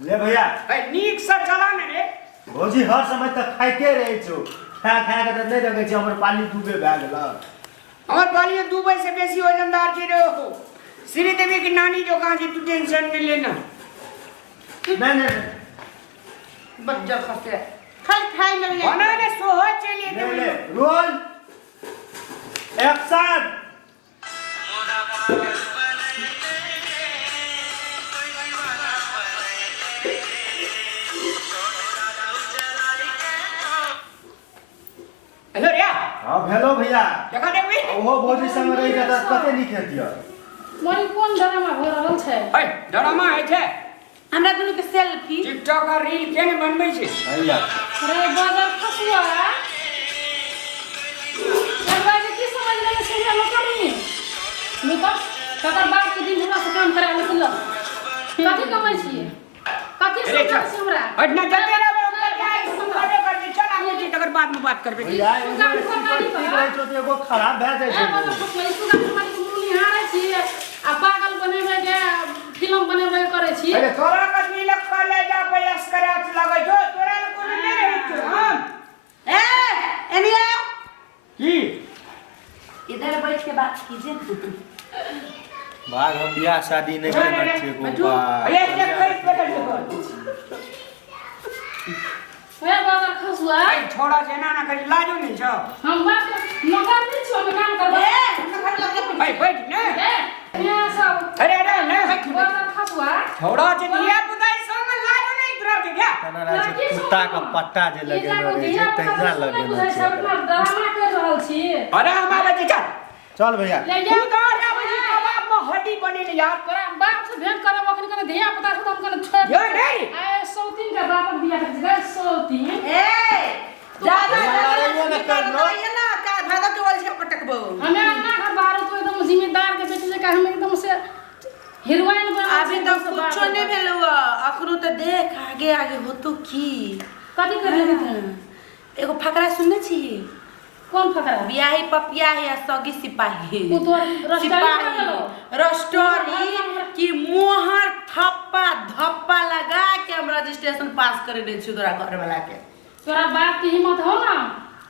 ले भैया नीक से चला ने रे भौजी हर समय तक खाइते रहे छो खा खा के नहीं देखे छी हमर पाली डूबे भए गेल हमर पाली डूबे से बेसी वजनदार छी रे श्रीदेवी की नानी जो कहां जी तू टेंशन नहीं लेना नहीं बच्चा खसे खाली खाई में ले बना ने सोहो चलिए ले रोल एक्शन हेलो रिया हां हेलो भैया देखा देबी ओहो भौजी संग रही के त कते नीक हेतिया मोरी कोन ड्रामा भ रहल छै ए ड्रामा है छै हमरा दुनु के सेल्फी टिकटॉक और रील केने बनबै छै भैया रे बाजार फसुआ करबा के की समझ नहीं छै हमरा करी नुका ककर बात के दिन हमरा से काम करा ले ल कथि कमाई छी कथि समझ छै हमरा अडना जते रे सुनबे कर दे चल आगे जी तकर बाद में बात करबे भैया रहे छो त एगो खराब भए जाइ छै आ पागल बनेबे के फिल्म बनेबे करे छी अरे तोरा कथि लग कॉलेज आ पे स्क्रैच लगै छो तोरा ल कोनो नहीं रहै छो हम ए एनिया की इधर बैठ के बात कीजिए भाग हम बियाह शादी नहीं करना चाहिए गोपा ये चेक कर पकड़ ले ओए बाजार खसुआ भाई छोड़ा से ना करी लाजो नहीं छो हम बात नौकर नहीं छी हम काम करबे भाई बैठ ने ए सब अरे अरे ने बाजार खसुआ छोड़ा से दिया बुदाई सो में लाजो नहीं तोरा के क्या तना रहे छै कुत्ता का पट्टा जे लगे रहे छै तहिना लगे छै ड्रामा कर रहल छी अरे हम आवे छी चल चल भैया ले तू जा तो ना बुझी कबाब में हड्डी बनी ले यार तोरा बाप से भेंट करब अखन कने धिया पुता से हम कने छोड़ यो नहीं ए सौतीन का बाप बिया कर जगह सौतीन ए ज्यादा लड़ाइयो न करनो ये ना का भादा के वाली से पटकबो हमें अपना घर बाहर तो एकदम जिम्मेदार के बेटे का हम एकदम से हीरोइन बन अभी तो कुछो नहीं भेलुआ अखनो तो देख आगे आगे हो तो की कथि कर रहे एगो फकरा सुनने छी कौन फकरा बियाही पपियाही आ सगी सिपाही वो तो रस्ता रस्टोरी की मोहर थप्पा धप्पा लगा के हम रजिस्ट्रेशन पास करे दे छी तोरा घर वाला के तोरा बाप की हिम्मत हो ना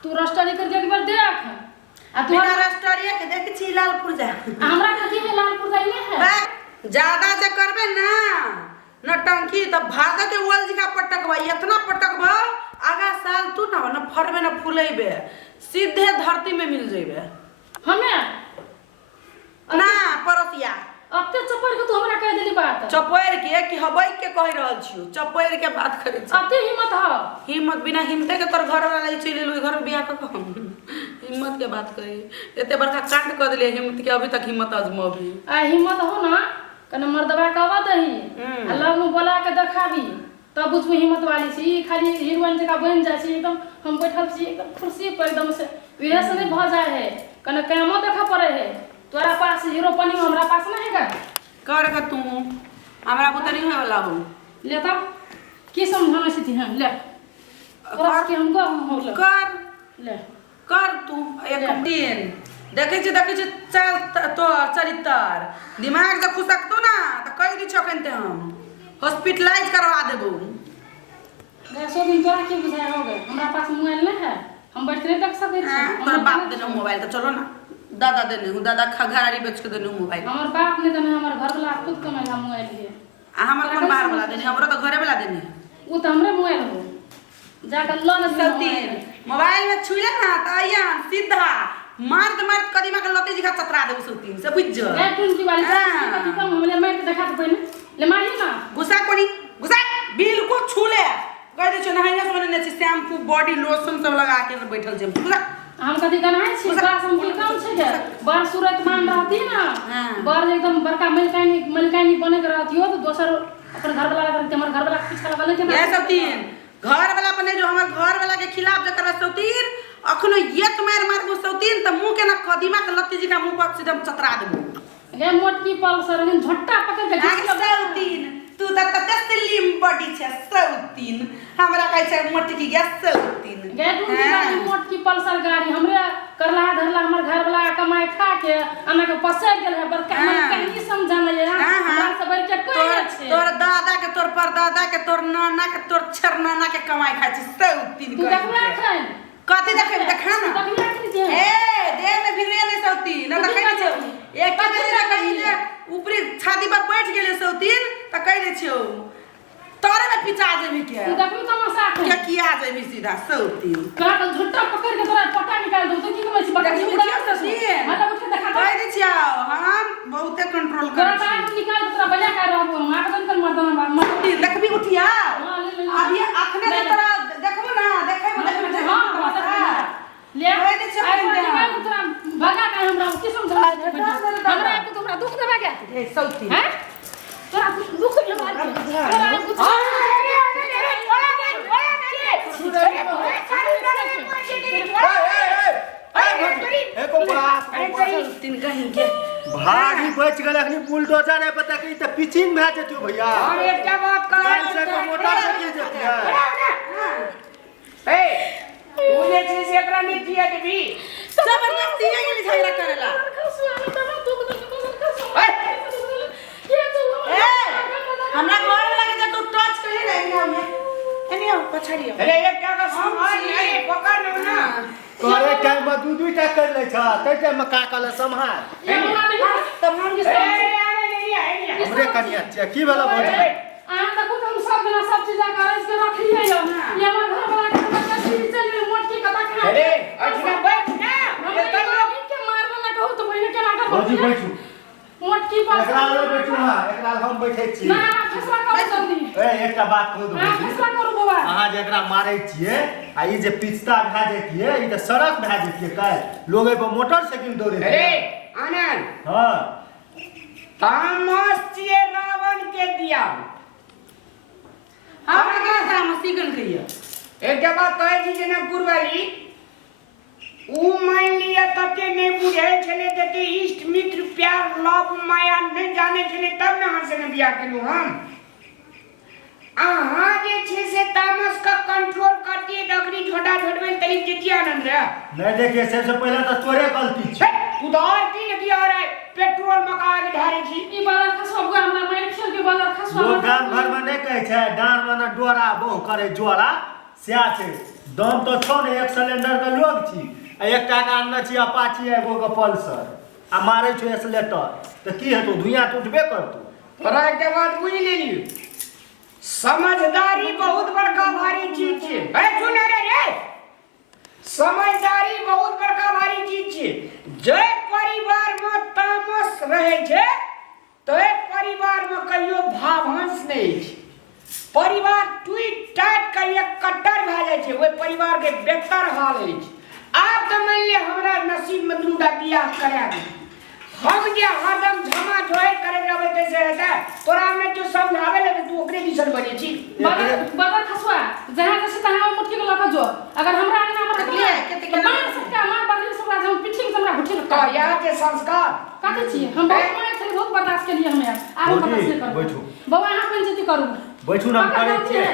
तू रस्टरी करके एक बार देख आ तू बिना रस्टोरिया के देख छी लालपुर जा हमरा कथि में लालपुर जाइले है ज्यादा जे करबे ना नटंकी त भादा के वल जी का पटकबा इतना पटकबा आगा साल तू ना फरबे ना फुलेबे सीधे धरती में मिल जेबे हमें ना परसिया अब ते चप्पल के तू हमरा कह देली बात चपोएर के कि हबै के कह रहल छियो चपोएर के बात करे छी अब ते हिम्मत हो हिम्मत बिना हिम्मते के तोर घर वाला चले लो घर में बियाह क हम हिम्मत के बात करी एते बड़का कांड क देले हिम्मत के अभी तक हिम्मत आजमाबी आ हिम्मत हो ना कने मर्दबा कहबा दही आ लग में बोला के देखाबी तब बुझबो हिम्मत वाली छी खाली हीरोइन जका बन जाय छी एकदम हम बैठल छी एकदम कुर्सी पर एकदम से वह से नहीं भ जाय है कने कामो देखा पड़े है तोरा पास हीरो पनी हमरा पास नहीं है कर के तू हमरा बुते नहीं होय वाला हो ले तब की समझाना छी हम ले कर के हम गो हो ले कर ले कर तू एक दिन देखे छी चल तो चरित्र दिमाग से खुशकतो ना त कह दी छकन ते हम हॉस्पिटलाइज करवा देबो सो दिन तोरा की बुझाय हो गए हमरा पास मोबाइल नहीं है हम बैठ के देख सकै छी तोर बाप देने मोबाइल तो चलो ना दादा देने हूं दादा खगारी बेच के देने मोबाइल हमर बाप ने देने हमर घर वाला खुद कमाई हम मोबाइल लिए हमर कोन बाहर वाला देने हमरो तो घरे वाला देने वो तो हमरे मोबाइल हो जाकर लो न सतीन मोबाइल में छुइले ना त आइया सीधा मार कदीमा के लती जी का चतरा देबो सतीन से बुझ जा ए टून की वाली कथि कम हमले मार के देखा तो पहले ले मारी ना गुस्सा कोनी गुस्सा बिल्कुल छूले कह दे छ नहाइले से ने शैम्पू बॉडी लोशन सब लगा के बैठल छै गुस्सा हम कथि गनाई छी बास हम की काम छै के बार सूरत मान रहती ना बार एकदम बड़का मलकानी बने के रहती हो तो दोसर अपन घर वाला करते हमर घर वाला पीछा लगल के ये सतीन घर वाला अपने जो हमर घर वाला के खिलाफ जे करबे सतीन अखनो एक मार दो सतीन त मुंह के ना कदीमा के लत्ती जी का मुंह पर सीधे चतरा देबो ले मोटकी पल्सर झट्टा पकड़ के सतीन तू त स्लिम बॉडी छै सौतीन हमरा कहै छै मोटकी गैस सौतीन गए तू गाड़ी मोट की पल्सर गाड़ी हमरे करला धरला हमर घर वाला कमाई खा के अना के पसर गेल है पर कहीं समझा नहीं है हमरा से बढ़ के कोई छै तोर दादा के तोर परदादा के तोर नाना के तोर छरनाना के कमाई खाइ छै सौतीन तू देखला खैन कथी देखै देखा ना देखला जे ए देह में भी रे सौतीन न देखै छै एक बेर कहि जे ऊपरी छाती पर बैठ गेले सौतीन त कहि दे छियो तोरे में पिचा देबी के तू देखू तमाशा के किया देबी सीधा सौतीन का झुट्टा पकड़ के तोरा पटा निकाल दो तो की कहै छी बड़ा उठिया सौतीन मतलब उठ के देखा कहि दे छियो हम बहुते कंट्रोल तोरा करै छी टाइम निकाल तोरा बजा कर रहबो हम आबदन कर मर्दाना मत देखबी उठिया हां ले ले अभी अखने से तोरा देखबो ना देखै में हां ले कहि दे छियो तोरा भगा के हमरा की समझा हमरा को तोरा दुख देबा के ए सौतीन हैं तोरा दुख देबा के तोरा कुछ भारी बच गल अखनी बुलडोजर है पता कि त पिचिंग भै जेतियो भैया और एकटा बात से मोटरसाइकिल जेतिया ए तू जे छै से एकरा नहीं दिया देबी जबरदस्ती है ये झगड़ा करेला हमरा घर वाला के तू टच कइले रही ना हमें एनियो पछड़ियो अरे एकटा का संभाल नहीं पकड़ ना करे टाइम में दू टा कर ले छ तै टाइम में का कल संभाल तब हम के हमरे कनिया छिया की भेलो भौजी आ देखो हम सब जना सब चीज करे के रख लिए यो ये हमर घर वाला के बच्चा चीज चल मोटकी कथा खा अरे अठना बैठ ना के मारना ना कहू तो बहिने के ना कर भौजी बैठू मोटकी पास एकरा ले बैठू हां एकरा हम बैठे छी ना फैसला करू जल्दी ए एकटा बात कहू तो हां भौजी फैसला करू बाबा अहाँ जेकरा मारै छियै आ ई जे पिछता भै जेतिए ई त सड़क भै जेतिए काल लोग ए पर मोटरसाइकिल दौड़े अरे आनंद हां तामस छिए रावण के दिया हमरा का काम सीगन कहियो एक बात कहै छी जनकपुर वाली ऊ मान लिया तते नहीं बुझे छले तते इष्ट मित्र प्यार लव माया नहीं जाने छले तब न हां से बियाह केलु हम अहाँ जे छे से तामस का कंट्रोल करती डगरी झोटा झोटबे तली जितिया आनंद रे नहीं देखिए सबसे पहले तो तोरे गलती छै उधार की नदी आ रहा है पेट्रोल मका के ढारे छी ई बार खसब गो हमरा माइक खेल के बाजार खसवा लोग गांव घर में नहीं कहे छै डांड में डोरा बहु करे जोड़ा स्या छै दम तो छो ने एक सिलेंडर के लोग छी आ एकटा के आनना छी अपाची एगो के पल्सर आ मारै छै एक्सीलेटर तो की हेतौ धुइयां तो उठबे करतौ तोरा के बात बुझ लेली समझदारी बहुत बड़का भारी चीज छे ए सुन रे समझदारी बहुत बड़का भारी चीज छे जे परिवार में तामस रहे छे तो एक परिवार में कहियो भावंश नहीं छे परिवार टूट टाट के एक कट्टर भ जाय छे ओय परिवार के बेहतर हाल है आप तो मान ले हमरा नसीब में दूटा बियाह करा दी हम जे हरदम झमा झोय करे रहे कैसे रहता तोरा में जो समझावे ले तू ओकरे दिसन बजे छी बाजार खसवा जहां जैसे तहां मुट्ठी को लगा जो अगर हमरा आना पर कतले तो मार सकता मार बाजार सब हम पिठी में हमरा घुठी तो यहाँ के संस्कार काटे छी हम बहुत मार से बहुत बर्दाश्त के लिए हमें आरो बर्दाश्त कर बैठू बाबा यहां पंचायती करू बैठू ना करे छियै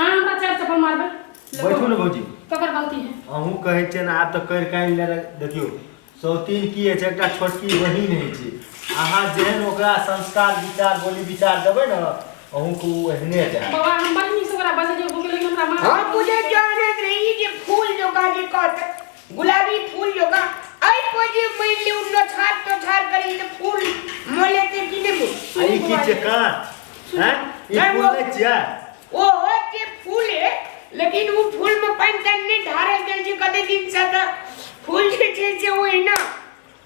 हमरा चार चप्पल मारबे बैठू ना भौजी ककर गलती है अहूँ कहै छियै ना आब तऽ करि काल्हि ले देखियौ सौतीन की है एकटा छोटकी बहिन है छै अहाँ जेहन ओकरा संस्कार विचार बोली विचार देबै ने अहूँ को एहने जाय बाबा हम बनी से ओकरा बजे हो गेलै हमरा मार हां मुझे जाने रही जे फूल जोगा जी कहत गुलाबी फूल जोगा आई कोजी मैली उन्नो छाट तो छाट करी तो फूल मोले के की ने आई की छै काट हैं ई फूल नै छियै ओ के फूल है लेकिन वो फूल में पानी नहीं ढारे गेल जी कते दिन से त फूल के छै ओइ ना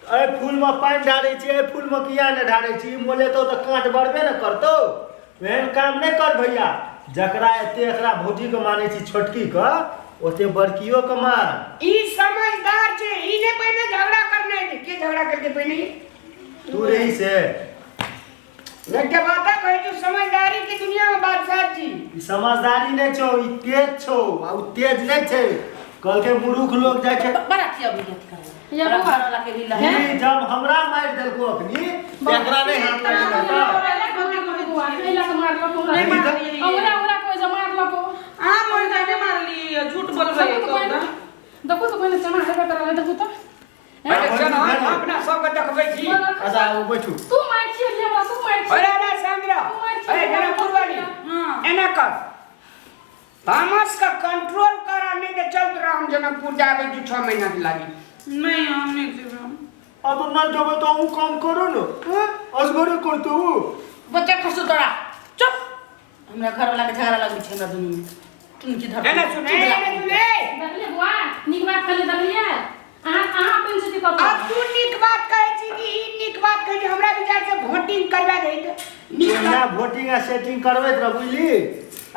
अरे फूल में पानी ढारै छी ए फूल में किया नै ढारै छी मोले तो काट बढ़बे न करतौ एहन काम नै कर भैया जकरा एते एकरा भौजी के मानै छी छोटकी के ओते बड़कियो के मार ई समझदार छे ई ने पहले झगड़ा करने है के झगड़ा करके पहले तू रही से लड़के बात कहे तू समझदारी की दुनिया में बादशाह छी ई समझदारी नै छौ ई तेज छौ आ उ तेज नै छै कल के मूर्ख लोग जाय छै बड़ा किया बुझत करे ये घर वाला के लीला है ई जब हमरा मार देलको अखनी एकरा नै हाथ लगे हमरा कोई ने चना हेबे करा देखू तो अरे चलो अपना सब के देखबै छी अच्छा वो बैठू तू मार छी हमरा तू मार छी अरे अरे संग्रह अरे जनकपुर वाली एना कर तामस का कंट्रोल करा नहीं के चल रहा हम जनकपुर जावे जी 6 महीना के लागी नहीं हम नहीं देबे अब ना जब तो वो काम करो ना असगरे करते हो बच्चा खसो तोरा चुप हमरा घर वाला के झगड़ा लग छै हमरा दुनू में तुमकी धर एना सुन ए देखले बुआ निक बात करले देखलिए अहाँ अपन से कर अब तू निक बात कहै छी कि ई निक बात कहै छी हमरा विचार से वोटिंग करवा दे निक ना वोटिंग आ सेटिंग करबैत रह बुझली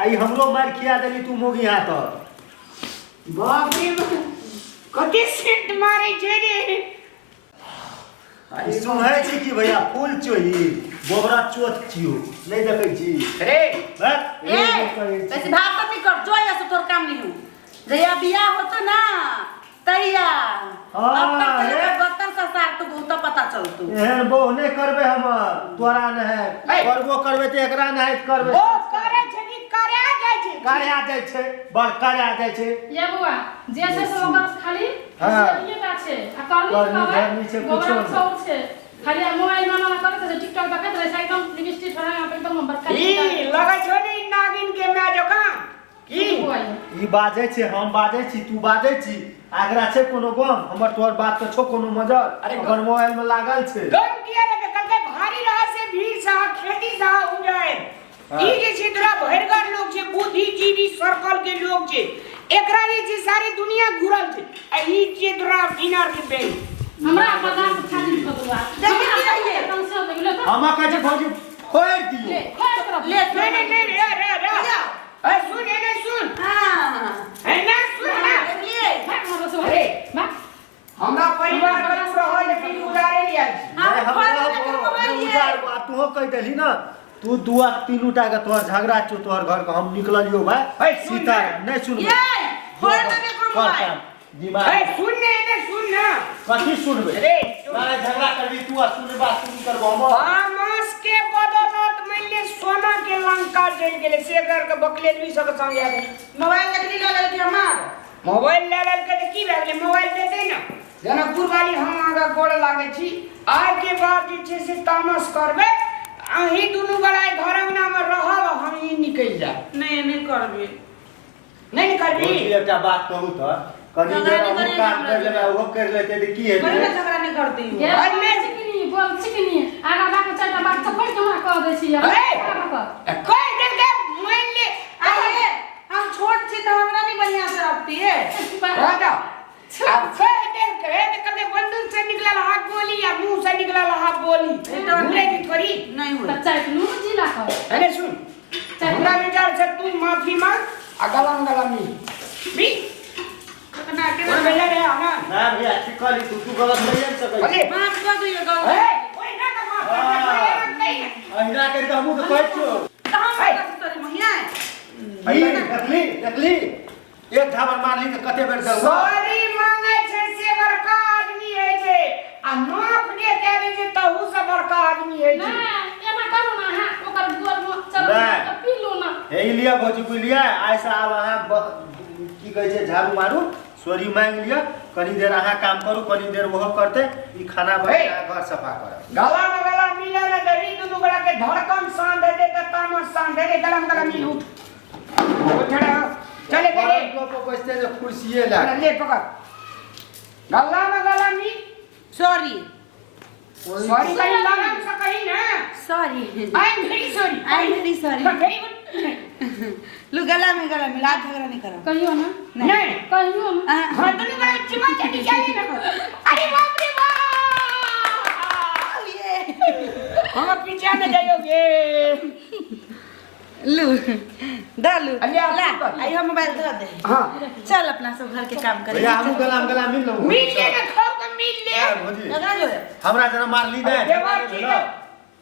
आई हमरो मार खिया देली तू मोगी हाथ बाप रे कते सेंट मारै छै रे आई सुनै छी कि भैया फूल चोही गोबरा चोथ छियो नहीं देखै छी रे हैं ए ऐसे भाव नहीं कर जो या तोर काम नहीं हो जया बियाह होतो ना तैया अब तक तेरे बर्तन का सार तो बहुत पता चलतो एहन बहु नहीं करबे हम तोरा न है करबो करबे त एकरा न है करबे ओ करे छै कि करे आ जाइ छै कार्या जाइ छै बड़ कार्या जाइ छै ये बुआ जे से सब ओकर खाली हाँ। ये बात छै आ करनी धरनी छै, कहबै कुछो गोबरा नहीं। सब छै खाली मोबाइल में ना करत छै टिकटॉक देखत रहे छै एकदम लिपस्टिक फरा एकदम बड़का ई लगै छै ने नागिन के मै जका की ई बाजै छै हम बाजै छी तू बाजै छी आगरा छै कोनो गम हमर तोहर बात के छो कोनो मजर अरे हमर मोबाइल में लागल छै गम किया रे कहलकै भारी रहा से भीड़ सा खेती सा उजाए ई जे छै तोरा भरगर लोग छै बुद्धिजीवी सर्कल के लोग छै एकरा जे छै सारी दुनिया घुरल छै आ ई जे तोरा विनर के बैंक हमरा पता खाली फतवा देखी की है एकदम से देखले तो हमा कहै छै भौजी फोड़ दियो ले खोल कर ले नहीं रे ए सुन एने सुन हां ए ना सुन ना देखिए भाग मारो से अरे भाग हमरा परिवार में रह लेकिन उजारे लिया हम हम फोन लेके मोबाइल उजार तू कह देली ना तू दुआ तीनू टा के तोहर झगड़ा छौ तोहर घर के हम निकललियो भाई ए, सुन सीता ना। नहीं सुन ये फोन लेके मोबाइल दिमाग ए सुन ने एने सुन ना कथी सुनबे अरे मारे झगड़ा करबी तू आ सुनबा सुन करबो हम तामस के बदौलत मैंने सोना के लंका चल गेले शेखर के बकलेल भी सब संग आ गए मोबाइल देखली ले लेके हमार मोबाइल ले लेल के की भए गेले मोबाइल देते ना जनकपुर वाली हम आगा गोड़ लागे छी आज के बाद जे छै से तामस करबे अही दुनू बड़ाई घर अंगना में रहब हम ही निकल जा नहीं करबे नहीं करबी भौजी एकटा बात कहू त कनी देर हम काम कर लेबे ओहो कर लेते त की कोई हेतै झगड़ा नहीं करती हूं ये चिकनी बोल चिकनी आगा बाक चारटा बात तो कोई केना कह दे छी यार कोई दिन के मान ले अरे हम छोट छी तो हमरा नहीं बढ़िया से रखती है राजा अब कोई दिन के कभी बंदूक से निकला हाथ गोली या मुंह से निकला हाथ गोली भूले की थोड़ी नहीं हुआ बच्चा इतनु जिला का अरे सुन हमरा विचार से तू माफी मांग आ गलम गलमी भी ना के बोल बेला रे आना ना भैया ठीक करी तू गलत नहीं जान सकै अरे माफ कर दियो गौ ए कोई ना का माफ कर नहीं अहिना कर के हमहु त कहै छियो तो हम कैसे तोरी महिया आई देखली एक धावर मारली त कते बेर दऊ सॉरी मांगे छे से बड़का आदमी है जे आ माफ दे देबे जे तहु से बड़का आदमी है ना जे एना करू ना हां ओकर दुआर में चल नहीं। तो पी लो ना हे लिया भौजी कोई लिया ऐसा अब अहाँ की कहै छै झाड़ू मारू सोरी मांग लिया कनी देर अहाँ काम करू कनी देर वो करते ई खाना बना घर सफा करब गला में गला मिला ना दरी दुनु गला के धड़कन सांध दे के तामस सांध दे गला में गला मिल उठ उठड़ा चले गए को बसते जो कुर्सीए ला ले पकड़ गला में गला मिल सॉरी सॉरी कहीं लगा से कहीं ना sorry I am very sorry I am very sorry very good लू गला में झगड़ा नहीं करो कहियो ना नहीं कहियो ना हां दुनु गला चिमा चटी जाए ना अरे बाप रे बाप ये हम पीछे में जाओगे लू डालू अलिया ला आइयो मोबाइल धर दे हां चल अपना सब घर के काम करे भैया हम गला मिल लो मिल ले ना खाओ तो मिल ले भौजी लगा जो है हमरा जना मार ली दे देवर जी ने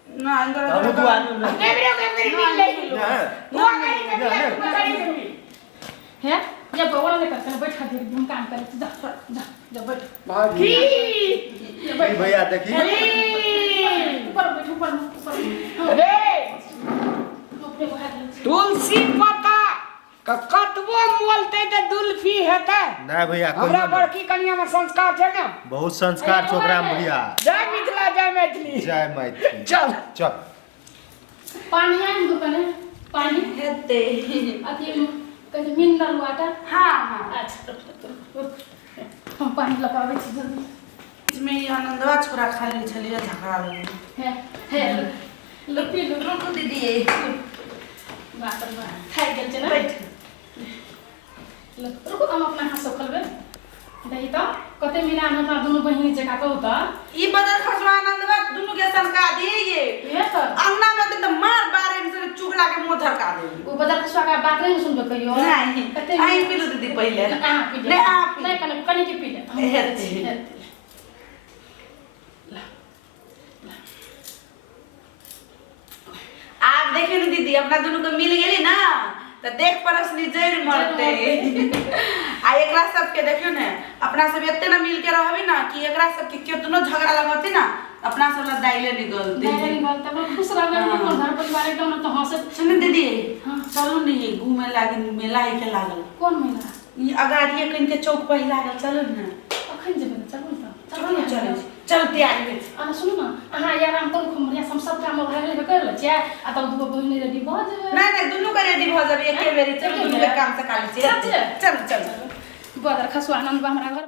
ना अंदर हम दो आदमी ना कैमरे कैमरे मिल ले लो ना वो गाड़ी में ले गाड़ी में है ये बवला ने करते बैठ खा दे हम काम करे जा जा बैठ की भैया देखी ऊपर बैठ ऊपर अरे अपने को हाथ तुलसी पत्ता का कतबो बोलते तो दुल्फी हेतै नहीं भैया हमरा कहियो बड़की कनिया में संस्कार छै ना बहुत संस्कार छै ओकरा में भैया। जय मिथिला जय मैथिली जय मैथिली। चल चल पानी आइन दुकाने पानी हेते अथी कथी मिनरल वाटर। हाँ हाँ अच्छा हम पानी लगाबै छी जल्दी। इसमें ये आनंदवा छोरा खाली छलिए झगड़ा लगे है लपी लो रुको दीदी बात खाइ गेल छै ना। बैठ रुको हम अपना हाथ से खोलबे दही तो कते मिलान होता दोनों बहिनी जका कहू त ई बदल खसवा आनंदवा दुनु के संका दिए ये तो अंगना में तो मार बारे में से चुगला के मुंह धरका दे वो बदल खसवा का बात नहीं सुनबे कहियो नहीं आई पीलू दीदी पहले हां पी ले नहीं आप नहीं कने के पी ले हेते आप देखे ना दीदी अपना दोनों को मिल गेली ना तो देख परसनी जैर मरते आ एकरा सबके देखियो ने अपना सब एते ना मिल के रहबी ना कि एकरा सबके केतनो झगड़ा लगती ना अपना सब ला दाइले निकलते नहीं बात तब खुश रह गए अपन घर परिवार एकदम न तो हंसे। सुन दीदी हाँ। चलो नहीं घूमे लागी मेला ही के लागल कौन मेला ई अगाड़िए कहीं के चौक पर ही लागल चलो ना अखन जेबे चलू त चलो चलो चल तैयार हो आ सुनु न अहाँ या आराम करू खूब बढ़िया हम सब काम भए गेल कर ल छियै आ तब दुगो बहिनी रेडी भ जेबै। नहीं नहीं दोनों का रेडी भ जाबे एके बेरी चल दोनों के काम से काली सच? चल चल बदर खसुआ आनंद बा हमरा घर